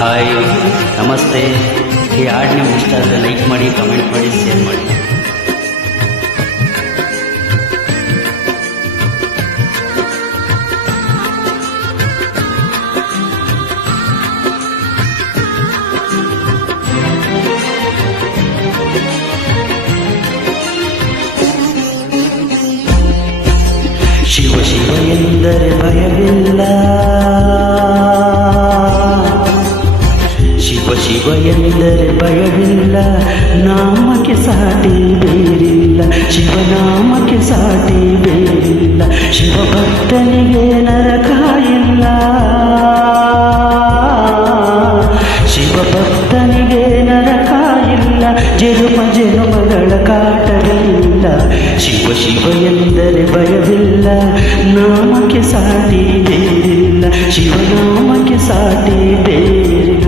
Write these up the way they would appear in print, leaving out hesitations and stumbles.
Hi, ನಮಸ್ತೆ. ಈ ಹಾಡು ನಿಮ್ಗೆ ಇಷ್ಟ ಆದರೆ ಲೈಕ್ ಮಾಡಿ, ಕಮೆಂಟ್ ಮಾಡಿ, ಶೇರ್ ಮಾಡಿ. ಶಿವ ಶಿವ ಎಂದರೆ ಭಯವಿಲ್ಲ, ಶಿವ ಶಿವ ಎಂದರೆ ಭಯವಿಲ್ಲ, ನಾಮಕ್ಕೆ ಸಾಟಿ ಬೇರಿಲ್ಲ, ಶಿವನಾಮಕ್ಕೆ ಸಾಟಿ ಬೇರಿಲ್ಲ, ಶಿವ ಭಕ್ತನಿಗೆ ನರಕ ಇಲ್ಲ, ಶಿವ ಭಕ್ತನಿಗೆ ನರಕ ಇಲ್ಲ, ಜನುಮ ಜನುಮಗಳ ಕಾಟವಿಲ್ಲ. ಶಿವ ಶಿವ ಎಂದರೆ ಭಯವಿಲ್ಲ, ನಾಮಕ್ಕೆ ಸಾಟಿ ಬೇರಿಲ್ಲ, ಶಿವನಾಮಕ್ಕೆ ಸಾಟಿ ಬೇರಿಲ್ಲ.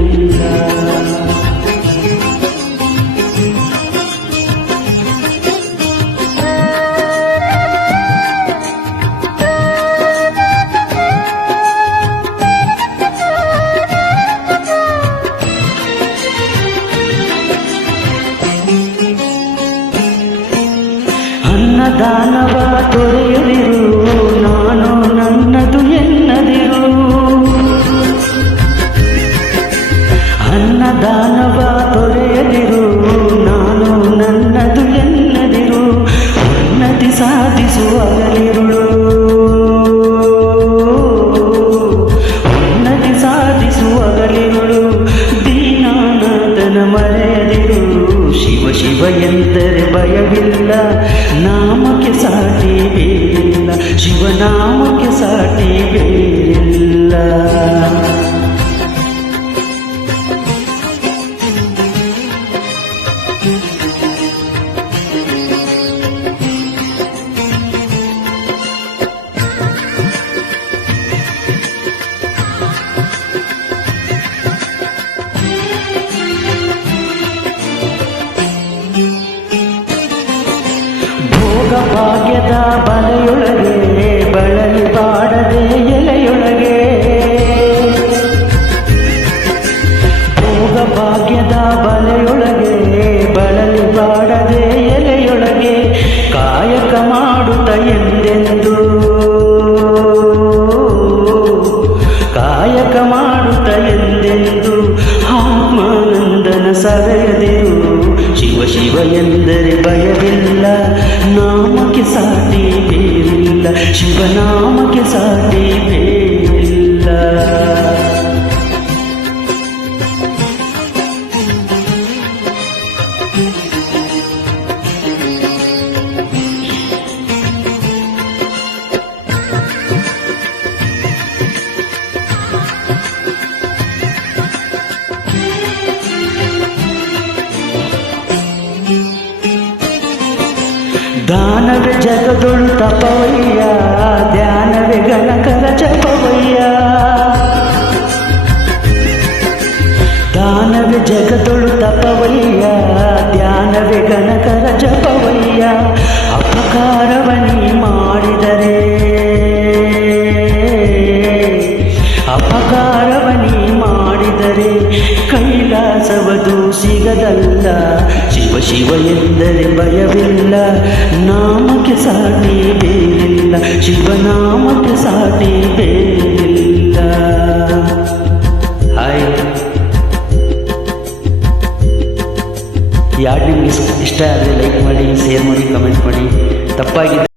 ಅನ್ನದಾನವ ತೊರೆಯದಿರು, ನಾನು ನನ್ನದು ಎನ್ನದಿರು, ಅನ್ನದಾನವ ತೊರೆಯದಿರು, ನಾನು ನನ್ನದು ಎನ್ನದಿರು, ಉನ್ನತಿ ಸಾಧಿಸುವವರಿರುಳು, ಉನ್ನತಿ ಸಾಧಿಸುವವರಿರುಳು, ದೀನಾನಾಥನ ಮರೆಯದಿರು. ಶಿವ ಶಿವ ಎಂದರೆ ಭಯವಿಲ್ಲ, ನಾಮಕ್ಕೆ ಸಾಟಿ ಬೇರಿಲ್ಲ, ಶಿವನಾಮಕ್ಕೆ ಸಾಟಿ ಬೇರಿಲ್ಲ. ಭಾಗ್ಯದ ಬಲೆಯೊಳಗೆ ಬಳಲಿ ಬಾಡದೆ ಎಲೆಯೊಳಗೆ, ಭೋಗ ಭಾಗ್ಯದ ಬಲೆಯೊಳಗೆ ಬಳಲಿ ಬಾಡದೆ ಎಲೆಯೊಳಗೆ, ಕಾಯಕ ಮಾಡುತ್ತ ಎಂದೆಂದು, ಕಾಯಕ ಮಾಡುತ್ತ ಎಂದೆಂದು, ಆತ್ಮಾನಂದನ ಸವೆಯದಿರು. ಶಿವ ಶಿವ ಎಂದರೆ ಭಯವಿಲ್ಲ, ನಾಮಕ್ಕೆ ಸಾಟಿ ಬೇರಿಲ್ಲ, ಶಿವನಾಮಕ್ಕೆ ಸಾಟಿ ಬೇರಿಲ್ಲ. ದಾನವೇ ಜಗದೊಳು ತಪವಯ್ಯ, ಧ್ಯಾನವೇ ಗಣಕರ ಜಪವಯ್ಯ, ದಾನವೇ ಜಗದೊಳು ತಪವಯ್ಯ, ಧ್ಯಾನವೇ ಗಣಕರ ಜಪವಯ್ಯ. ಅಪಕಾರವನಿ ಮಾಡಿದರೆ, ಅಪಕಾರವನಿ ಮಾಡಿದರೆ ಕೈಲಾಸವದು ಸಿಗದಲ್ಲ. ಶಿವ ಶಿವ ಎಂದರೆ ಭಯವಿಲ್ಲ, ನಾಮಕ್ಕೆ ಸಾಟಿ ಬೇರಿಲ್ಲ, ಶಿವನಾಮಕ್ಕೆ ಸಾಟಿ ಬೇರಿಲ್ಲ. ಹಾಯ್, ಯಾರು ನಿಮ್ಗೆ ಇಷ್ಟ ಆದರೆ ಲೈಕ್ ಮಾಡಿ, ಶೇರ್ ಮಾಡಿ, ಕಮೆಂಟ್ ಮಾಡಿ. ತಪ್ಪಾಗಿದೆ